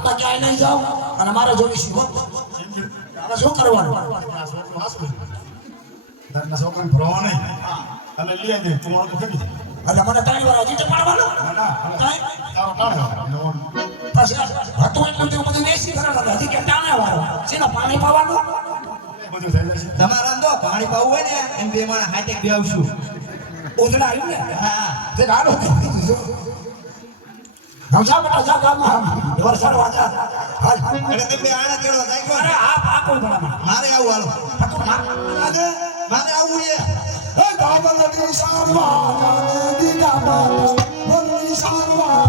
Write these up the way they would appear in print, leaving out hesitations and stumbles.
હાલતા ક્યાંય નહીં જાવ અને મારે જોડી શીખો શું કરવાનું છોકરાને ભરવા નહીં અને લઈ આવી તું તો કરી એટલે મને 3 વાર હજી પાડવાનો તારો ટાણે પછી હતું એટલું બધું બેસી કરવા હજી કે ટાણે વાળો સીધા પાણી પાવાનું બધું થઈ જશે તમારે આમ તો પાણી પાવું હોય ને એમ બે માણસ હાથે બે આવશું ઉધડા આવ્યું ને હા તે ગાડો સમજા બેટા જા ગામમાં વરસાદ વાજા હાલ એટલે તમે આણા કેળો જાય કોણ અરે આ પાકો ભલા મારે આવું હાલો મારે આવું છે હે ગાબલની સારવા જાને દીદાબા બોલની સારવા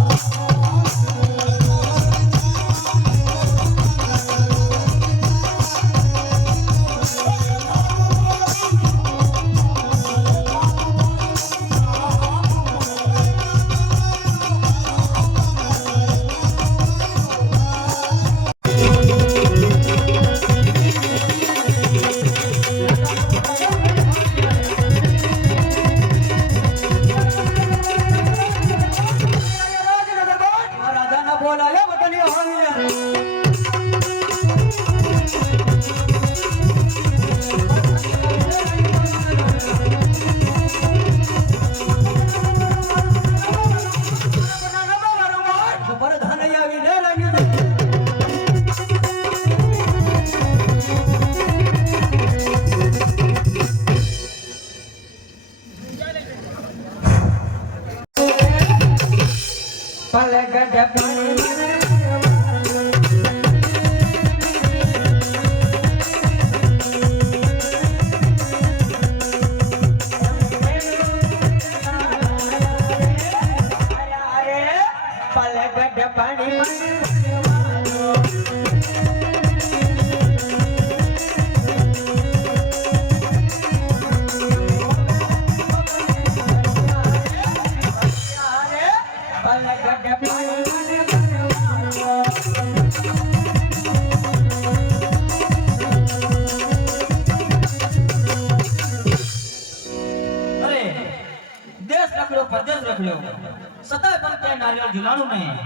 સતાય પણ ક્યાંય નારિયેળ ઝુલાણું નહીં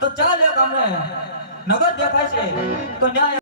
તો ચાલ એક અમને નગર દેખાય છે તો ન્યાય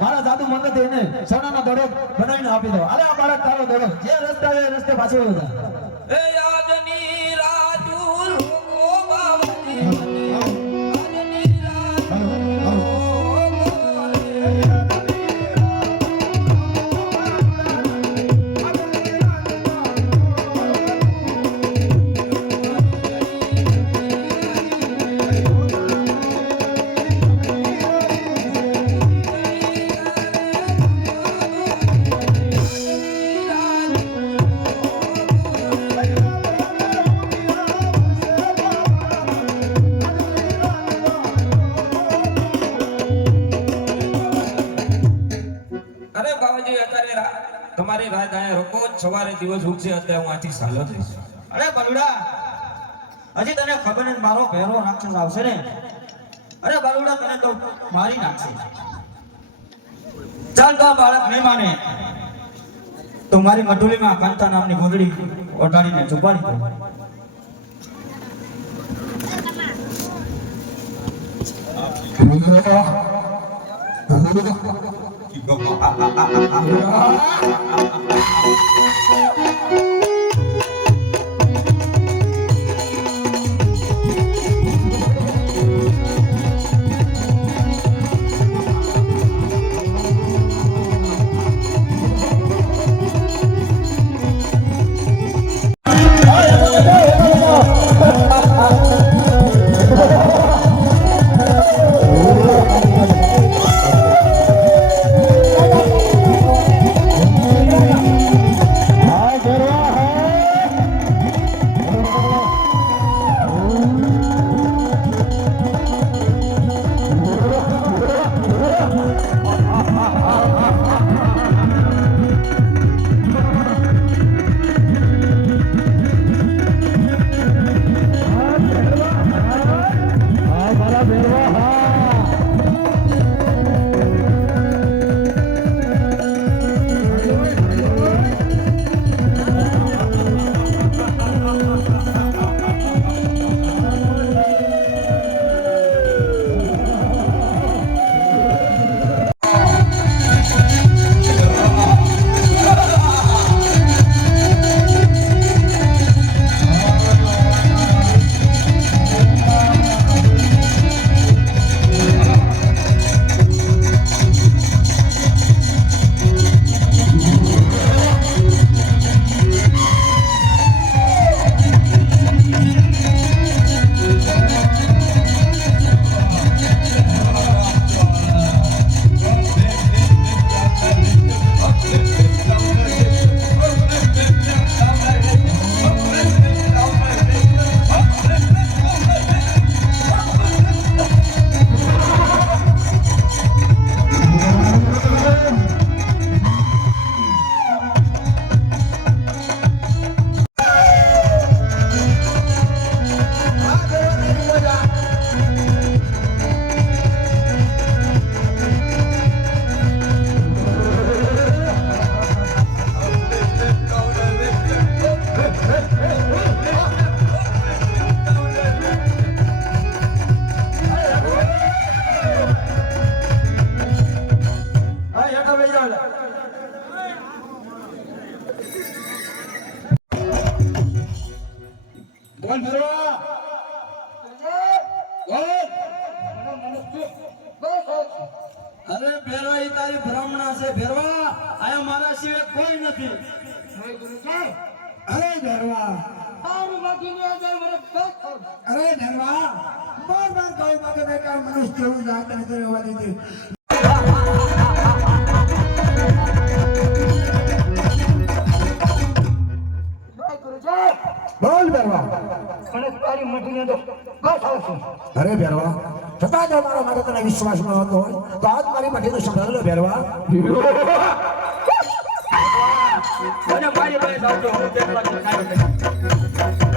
મારા જાદુ મંત્ર એને સોનાનો દડો બનાવીને આપી દો. અરે આ બાળક તારો દડો જે રસ્તા એ રસ્તે પાછો વળો. એ યાદની રાજુ લોકો બાવની યાદની તમારી રાત આયા રોજ સવારે દિવસ ઉગશે અત્યારે હું આથી સાલો થઈશ. અરે બલુડા હજી તને ખબર નથી મારો ભેરો રાક્ષસ આવશે ને. અરે બલુડા તને તો મારી નાખશે. ચાલ તો બાળક નહીં માને તો મારી મઢુલીમાં કાંતા નામની ગોદડી ઓઢાડીને છુપાડી દો. અરે ભેરવા ઈ તારી બ્રાહ્મણા છે ભેરવા આયા મારા સિવાય કોઈ નથી અરે ધરવા અરે ધરવા બાર બાર કહું માગે બેટા મનુષ્ય જેવું જાત નથી રહેવા દીધી બોલ બેરવા અરે બેરવા છતાં જો મારો માટે તને વિશ્વાસ ન હતો હોય તો આજ મારી મઠીનું સંભાળ લો બેરવા અને મારી પાસે આવજો હું તેટલા કાયો કરી